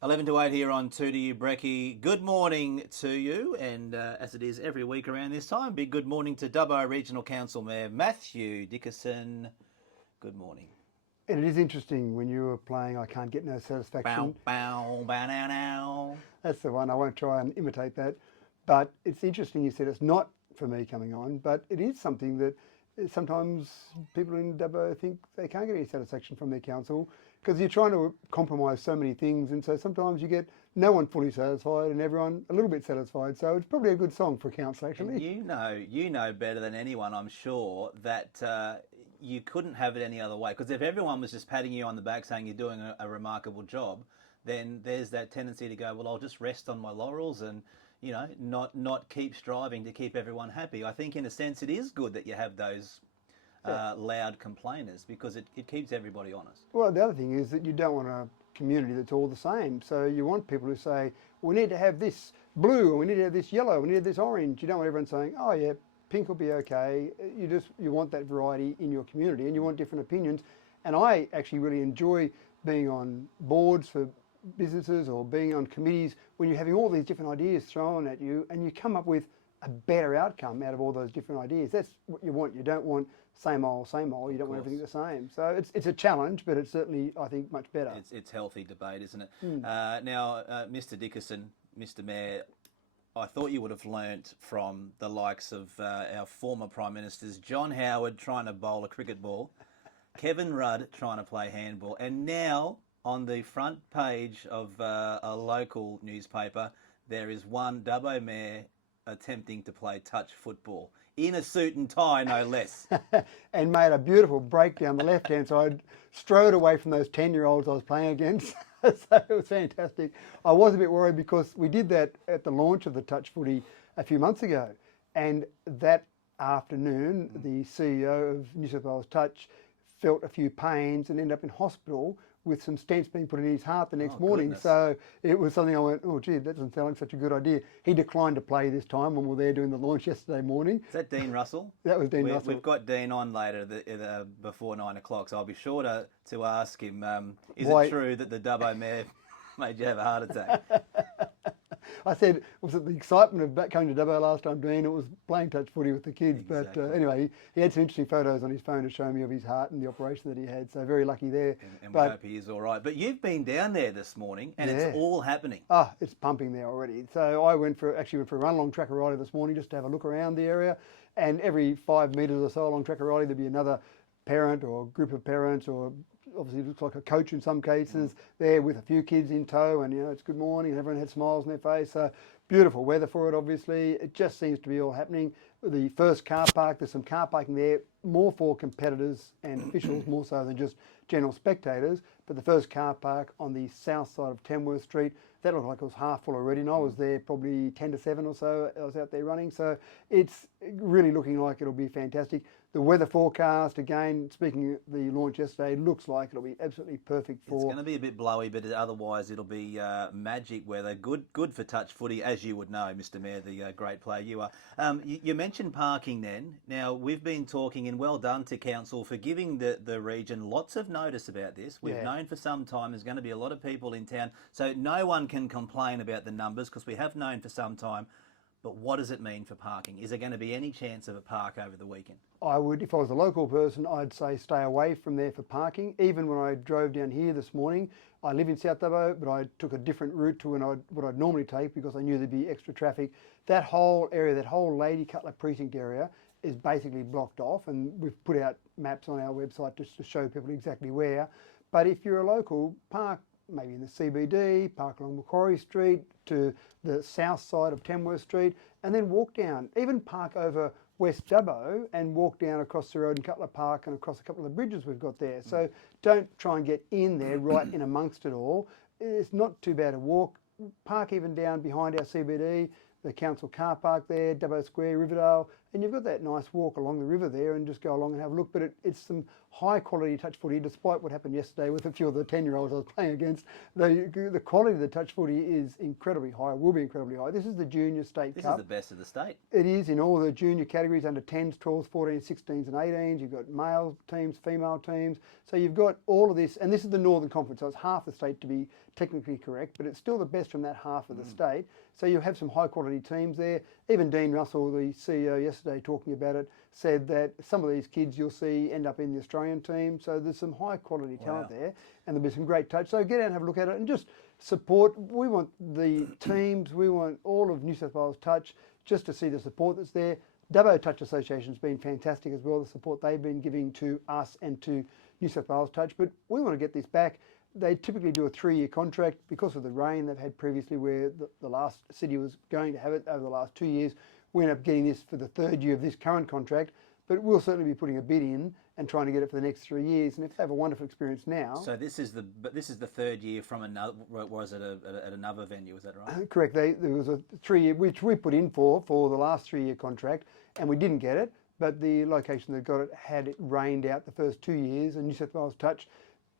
11 to 8 here on 2 to you, Brecky. Good morning to you, and as it is every week around this time, big good morning to Dubbo Regional Council Mayor Matthew Dickerson. Good morning. And it is interesting when you were playing I Can't Get No Bow, Satisfaction. bow, bow, now, now. That's the one. I won't try and imitate that. But it's interesting you said it's not for me coming on, but it is something that sometimes people in Dubbo think they can't get any satisfaction from their council because you're trying to compromise so many things. And so sometimes you get no one fully satisfied and everyone a little bit satisfied. So it's probably a good song for council, And actually. you know better than anyone, I'm sure, that you couldn't have it any other way. Because if everyone was just patting you on the back saying you're doing a remarkable job, then there's that tendency to go, well, I'll just rest on my laurels and not keep striving to keep everyone happy. I think in a sense it is good that you have those loud complainers because it keeps everybody honest. Well, the other thing is that you don't want a community that's all the same. So you want people who say, we need to have this blue, or we need to have this yellow, we need this orange. You don't want everyone saying, oh yeah, pink will be okay. You want that variety in your community and you want different opinions. And I actually really enjoy being on boards for businesses or being on committees when you're having all these different ideas thrown at you and you come up with a better outcome out of all those different ideas. That's what you want. You don't want same old, same old. You don't want everything the same. So it's a challenge, but it's certainly, I think, much better. It's healthy debate, isn't it? Mr. Dickerson, Mr. Mayor, I thought you would have learnt from the likes of our former Prime Ministers, John Howard trying to bowl a cricket ball, Kevin Rudd trying to play handball, and now on the front page of a local newspaper, there is one Dubbo Mayor attempting to play touch football in a suit and tie, no less. And made a beautiful break down the left-hand side, strode away from those 10-year-olds I was playing against. So it was fantastic. I was a bit worried because we did that at the launch of the touch footy a few months ago. And that afternoon, the CEO of New South Wales Touch felt a few pains and ended up in hospital with some stents being put in his heart the next morning. Goodness. So it was something I went, oh gee, that doesn't sound like such a good idea. He declined to play this time when we were there doing the launch yesterday morning. Is that Dean Russell? That was Dean Russell. We've got Dean on later before 9 o'clock, so I'll be sure to ask him, is Why- it true that the Dubbo Mayor made you have a heart attack? I said, was it the excitement of coming to Dubbo last time, Dean? It was playing touch footy with the kids. Exactly. But anyway, he had some interesting photos on his phone to show me of his heart and the operation that he had. So very lucky there. And we hope he is all right. But you've been down there this morning, and it's all happening. It's pumping there already. So I went for a run along Tracker Riley this morning just to have a look around the area. And every 5 metres or so along Tracker Riley, there'd be another parent or group of parents, or obviously it looks like a coach in some cases, there with a few kids in tow, and it's good morning and everyone had smiles on their face. So beautiful weather for it, obviously. It just seems to be all happening. The first car park, there's some car parking there, more for competitors and officials, more so than just general spectators. But the first car park on the south side of Tamworth Street, that looked like it was half full already, and I was there probably 10 to 7 or so. I was out there running, so it's really looking like it'll be fantastic. The weather forecast, again, speaking of the launch yesterday, looks like it'll be absolutely perfect for... It's going to be a bit blowy, but otherwise it'll be magic weather. Good for touch footy, as you would know, Mr. Mayor, the great player you are. You mentioned parking then. Now, we've been talking, and well done to Council for giving the region lots of notice about this. We've known for some time there's going to be a lot of people in town, so no one can complain about the numbers because we have known for some time. But what does it mean for parking? Is there going to be any chance of a park over the weekend? I would, if I was a local person, I'd say stay away from there for parking. Even when I drove down here this morning, I live in South Dubbo, but I took a different route to what I'd normally take because I knew there'd be extra traffic. That whole area, that whole Lady Cutler precinct area is basically blocked off, and we've put out maps on our website just to show people exactly where. But if you're a local, park maybe in the CBD, park along Macquarie Street to the south side of Tamworth Street, and then walk down. Even park over West Dubbo and walk down across the road in Cutler Park and across a couple of the bridges we've got there. So don't try and get in there right in amongst it all. It's not too bad a walk. Park even down behind our CBD, the council car park there, Dubbo Square, Riverdale, and you've got that nice walk along the river there and just go along and have a look. But it's some high quality touch footy, despite what happened yesterday with a few of the 10-year-olds I was playing against. The quality of the touch footy is incredibly high, will be incredibly high. This is the Junior State Cup. This is the best of the state. It is in all the junior categories, under 10s, 12s, 14s, 16s and 18s. You've got male teams, female teams. So you've got all of this, and this is the Northern Conference, so it's half the state to be technically correct, but it's still the best from that half of the state. So you have some high quality teams there. Even Dean Russell, the CEO yesterday talking about it, said that some of these kids you'll see end up in the Australian team. So there's some high quality talent there, and there'll be some great touch. So get out and have a look at it and just support. We want the teams, we want all of New South Wales Touch just to see the support that's there. Dubbo Touch Association's been fantastic as well, the support they've been giving to us and to New South Wales Touch, but we want to get this back. They typically do a 3-year contract because of the rain they've had previously, where the last city was going to have it over the last 2 years. We end up getting this for the 3rd year of this current contract, but we'll certainly be putting a bid in and trying to get it for the next 3 years. And if they have a wonderful experience now, so this is the 3rd year from another. Was it at another venue? Is that right? Correct. There was a 3-year which we put in for the last 3-year contract, and we didn't get it. But the location that got it had it rained out the first 2 years, and New South Wales Touch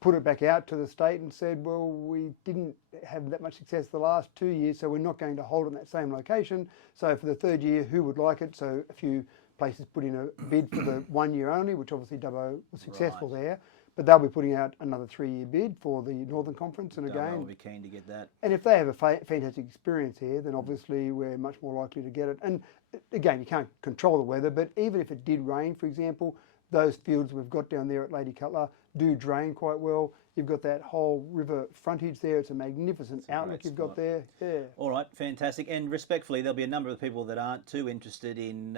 put it back out to the state and said, well, we didn't have that much success the last 2 years, so we're not going to hold it in that same location. So for the 3rd year, who would like it? So a few places put in a bid for the 1 year only, which obviously Dubbo was successful there. But they'll be putting out another 3-year bid for the Northern Conference, and again, I'll be keen to get that. And if they have a fantastic experience here, then obviously we're much more likely to get it. And again, you can't control the weather, but even if it did rain, for example, those fields we've got down there at Lady Cutler do drain quite well. You've got that whole river frontage there. It's a magnificent outlook you've got there. Yeah. All right, fantastic. And respectfully, there'll be a number of people that aren't too interested in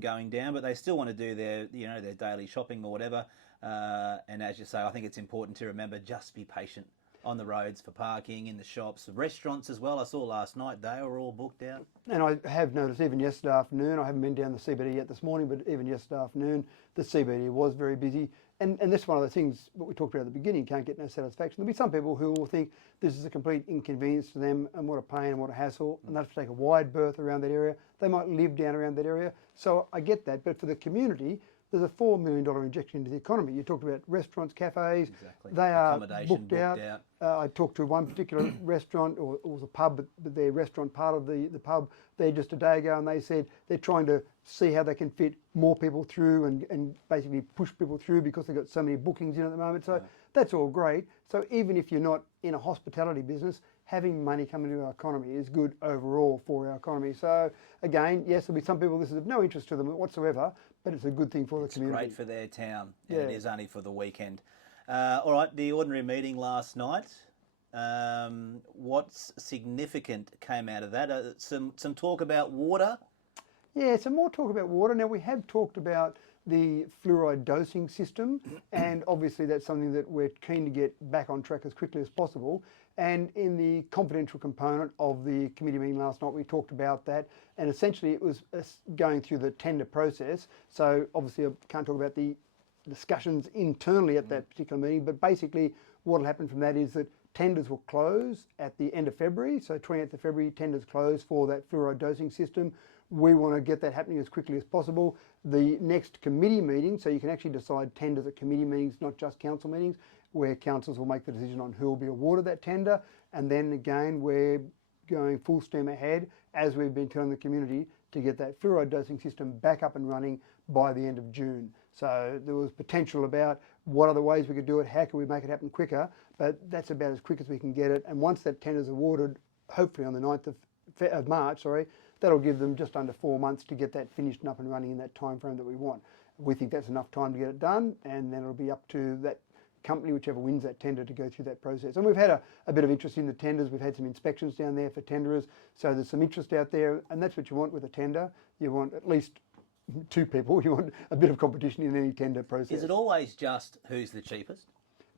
going down, but they still want to do their daily shopping or whatever. And as you say, I think it's important to remember, just be patient on the roads for parking, in the shops, the restaurants as well. I saw last night they were all booked out. And I have noticed even yesterday afternoon, I haven't been down the CBD yet this morning, but even yesterday afternoon, the CBD was very busy. And this is one of the things what we talked about at the beginning, can't get no satisfaction. There'll be some people who will think this is a complete inconvenience to them, and what a pain and what a hassle, and they have to take a wide berth around that area. They might live down around that area. So I get that, but for the community, there's a $4 million injection into the economy. You talked about restaurants, cafes. Exactly. They are booked out. I talked to one particular restaurant, or it was a pub, but their restaurant part of the pub there just a day ago, and they said they're trying to see how they can fit more people through and basically push people through because they've got so many bookings in at the moment. So that's all great. So even if you're not in a hospitality business, having money coming into our economy is good overall for our economy. So again, yes, there'll be some people this is of no interest to them whatsoever, but it's a good thing for the community. It's great for their town, and it is only for the weekend. All right, the ordinary meeting last night. What's significant came out of that? Some talk about water. Yeah, some more talk about water. Now, we have talked about the fluoride dosing system, and obviously that's something that we're keen to get back on track as quickly as possible. And in the confidential component of the committee meeting last night, we talked about that, and essentially it was going through the tender process. So obviously I can't talk about the discussions internally at that particular meeting, but basically what will happen from that is that tenders will close at the end of February. So 28th of February, tenders close for that fluoride dosing system. We want to get that happening as quickly as possible. The next committee meeting, so you can actually decide tenders at committee meetings, not just council meetings, where councils will make the decision on who will be awarded that tender. And then again, we're going full steam ahead, as we've been telling the community, to get that fluoride dosing system back up and running by the end of June. So there was potential about what other ways we could do it, how can we make it happen quicker, but that's about as quick as we can get it. And once that tender is awarded, hopefully on the 9th of March, that'll give them just under 4 months to get that finished and up and running in that time frame that we want. We think that's enough time to get it done, and then it'll be up to that company, whichever wins that tender, to go through that process. And we've had a bit of interest in the tenders. We've had some inspections down there for tenderers, so there's some interest out there, and that's what you want with a tender. You want at least 2 people. You want a bit of competition in any tender process. Is it always just who's the cheapest?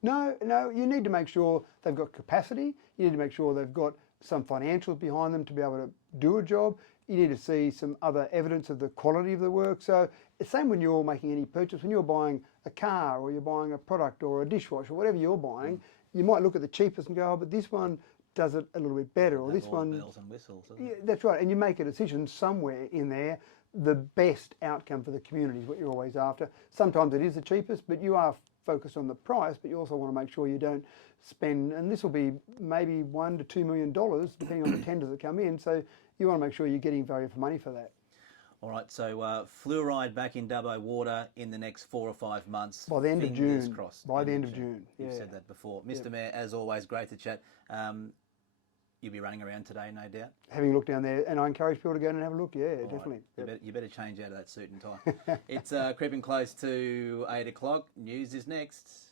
No, you need to make sure they've got capacity. You need to make sure they've got some financials behind them to be able to do a job. You need to see some other evidence of the quality of the work. So it's the same when you're making any purchase. When you're buying a car, or you're buying a product or a dishwasher, whatever you're buying, you might look at the cheapest and go, oh, but this one does it a little bit better, or this one... bells and whistles. Yeah, that's right. And you make a decision somewhere in there the best outcome for the community is what you're always after. Sometimes it is the cheapest, but you are focused on the price, but you also want to make sure you don't spend, and this will be maybe $1 to $2 million depending on the tenders that come in, so you want to make sure you're getting value for money for that. All right, so fluoride back in Dubbo water in the next 4 or 5 months. By the end of Fingers June. crossed. By the end of June. You've yeah. said that before. Mr. Mayor, as always, great to chat. You'll be running around today, no doubt. Having a look down there, and I encourage people to go in and have a look. Yeah, All definitely. Right. You better change out of that suit and tie. It's creeping close to 8 o'clock. News is next.